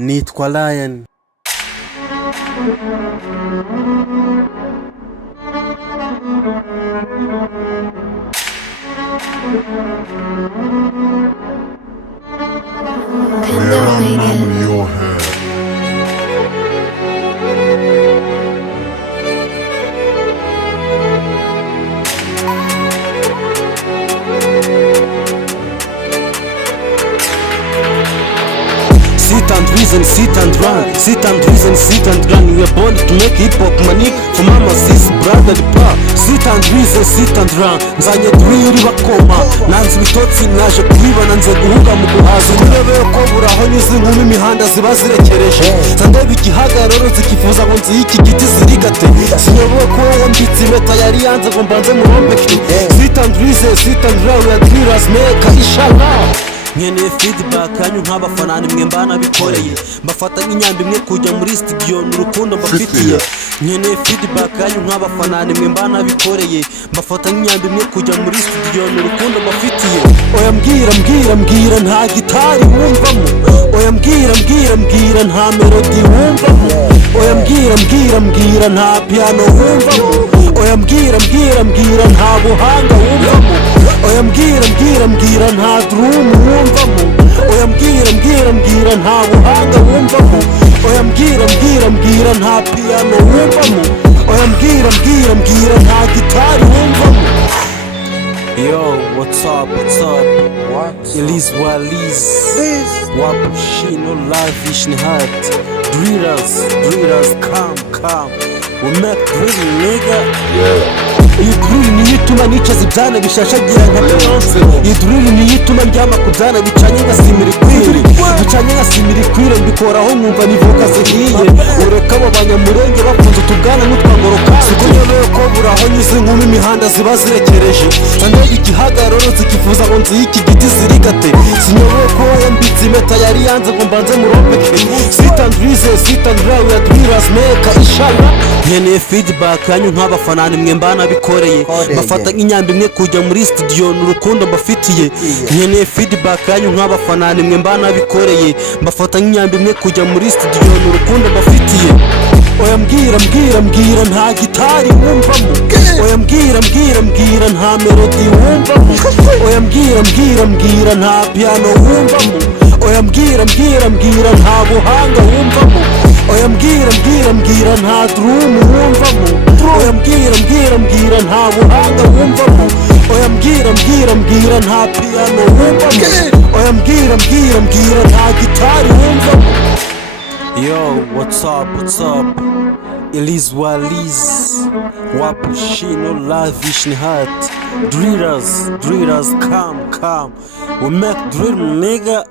nitwa Lion. Sit and run, sit and reason, sit and run. We are born to make hip hop money for mama, sis, brother, the pa. Sit and reason, sit and run. Nzanye dwiri bakoma, nanzi bitotsi naje kwiba nanze guhuga mu guhaza. Kurebe ko buraho nyuze nkumi imihanda ziba zirekereje. Sandebe igihagararo zikifuza ngo nzi iki giti zirigate. Sinyoboye ko wambitse impeta yari yanze ngo mbanze murombeke. Sit and reason, sit and run. We are dreamers make inshallah. Nkeneye feedback yanyu nk'abafana nimwe mbana bikoreye, mbafata nk'inyambi imwe kujya muri studio n'urukundo mbafitiye. Nkeneye feedback yanyu nk'abafana nimwe mbana bikoreye, mbafata nk'inyambi imwe kujya muri studio n'urukundo mbafitiye. Oya mbwira nta gitari wumvamo, oya mbwira nta melody wumvamo, oya mbwira nta piano wumvamo, oya mbwira nta buhanga wumvamo, oya mbwira nta drum wumvamo, oya mbwira nta buhanga wumvamo, oya mbwira nta piano wumvamo, oya mbwira nta gitari wumvamo. Yo, what's up? Elise Waliz Wapushino Lavish ni hard. Drillers, come. We make drill, nigga. Iyi drill niyo ituma nicaza ibyana bishashagira nka Beyonce. Iyi drill niyo ituma ndyama ku byana bicanye nka simirikwire. Bicanye nka simirikwire mbikoraho nkumva nivoka zihiye. Ureka abo banyamurenge bafunze utubwana n'utwangoroka. Sinyobewe ko buraho nyuze nkumi imihanda ziba zirekereje. Sandebe igihagararo zikifuza ngo nzi iki giti zirigate. Sinyobewe ko wambitse impeta yari yanze ngo mbanze murombeke. Sit and reason, sit and run. We are dreamers make inshallah. Nkeneye feedback yanyu nk'abafana nimwe mbana bikoreye, mbafata nk'inyambi imwe kujya muri studio n'urukundo mbafitiye. Nkeneye feedback yanyu nk'abafana nimwe mbana bikoreye, mbafata nk'inyambi imwe kujya muri studio n'urukundo mbafitiye. Oya mbwira nta gitari wumvamo, oya mbwira nta melody wumvamo, oya mbwira nta piano wumvamo, oya mbwira nta buhanga wumvamo, oya mbwira nta drum wumvamo, oya mbwira nta buhanga wumvamo, oya mbwira nta piano wumvamo, oya mbwira nta gitari wumvamo. Yo, what's up? Elise Waliz Wapushino Lavish ni hard. Drillers, come. We make drill, nigga.